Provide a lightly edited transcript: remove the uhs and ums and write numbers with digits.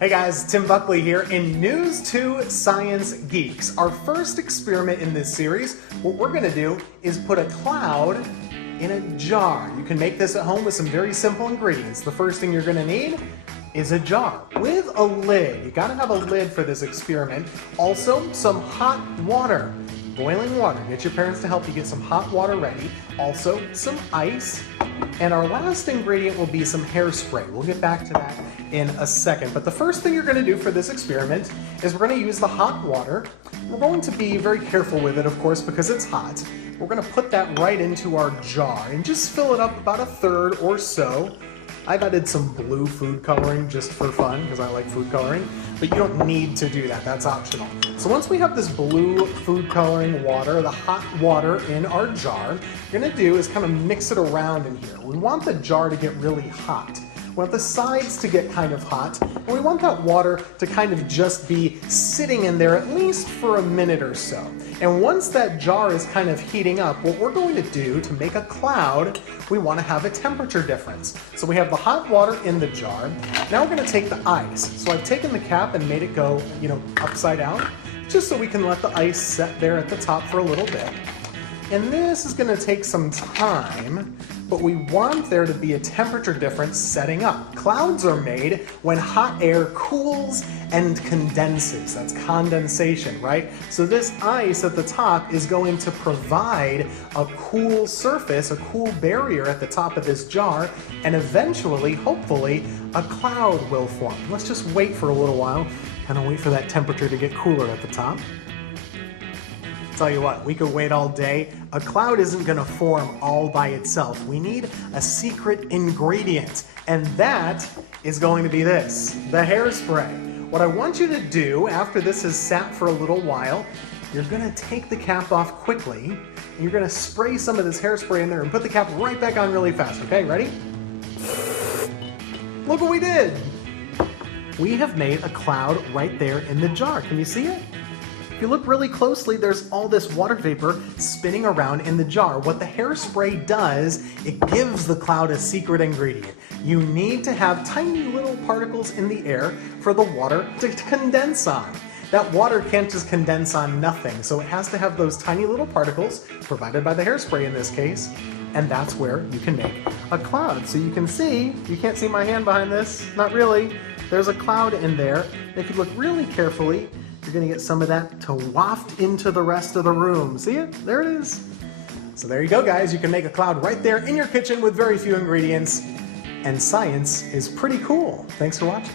Hey guys, Tim Buckley here in News to Science Geeks. Our first experiment in this series, what we're gonna do is put a cloud in a jar. You can make this at home with some very simple ingredients. The first thing you're gonna need is a jar with a lid. You gotta have a lid for this experiment. Also, some hot water, boiling water. Get your parents to help you get some hot water ready. Also, some ice. And our last ingredient will be some hairspray. We'll get back to that in a second. But the first thing you're gonna do for this experiment is we're gonna use the hot water. We're going to be very careful with it, of course, because it's hot. We're gonna put that right into our jar and just fill it up about a third or so. I've added some blue food coloring just for fun, because I like food coloring, but you don't need to do that, that's optional. So once we have this blue food coloring water, the hot water in our jar, what we're gonna do is kind of mix it around in here. We want the jar to get really hot. We want the sides to get kind of hot, and we want that water to kind of just be sitting in there at least for a minute or so. And once that jar is kind of heating up, what we're going to do to make a cloud, we want to have a temperature difference. So we have the hot water in the jar. Now we're going to take the ice. So I've taken the cap and made it go, upside down, just so we can let the ice set there at the top for a little bit. And this is going to take some time, but we want there to be a temperature difference setting up. Clouds are made when hot air cools and condenses. That's condensation, right? So this ice at the top is going to provide a cool surface, a cool barrier at the top of this jar, and eventually, hopefully, a cloud will form. Let's just wait for a little while, kind of wait for that temperature to get cooler at the top. Tell you what, we could wait all day. A cloud isn't gonna form all by itself. We need a secret ingredient, and that is going to be this, the hairspray. What I want you to do after this has sat for a little while, you're gonna take the cap off quickly, and you're gonna spray some of this hairspray in there and put the cap right back on really fast, okay? Ready? Look what we did! We have made a cloud right there in the jar. Can you see it? If you look really closely, there's all this water vapor spinning around in the jar. What the hairspray does, it gives the cloud a secret ingredient. You need to have tiny little particles in the air for the water to condense on. That water can't just condense on nothing, so it has to have those tiny little particles, provided by the hairspray in this case, and that's where you can make a cloud. So you can see, you can't see my hand behind this, not really, there's a cloud in there. If you look really carefully, you're gonna get some of that to waft into the rest of the room. See it? There it is. So there you go, guys. You can make a cloud right there in your kitchen with very few ingredients. And science is pretty cool. Thanks for watching.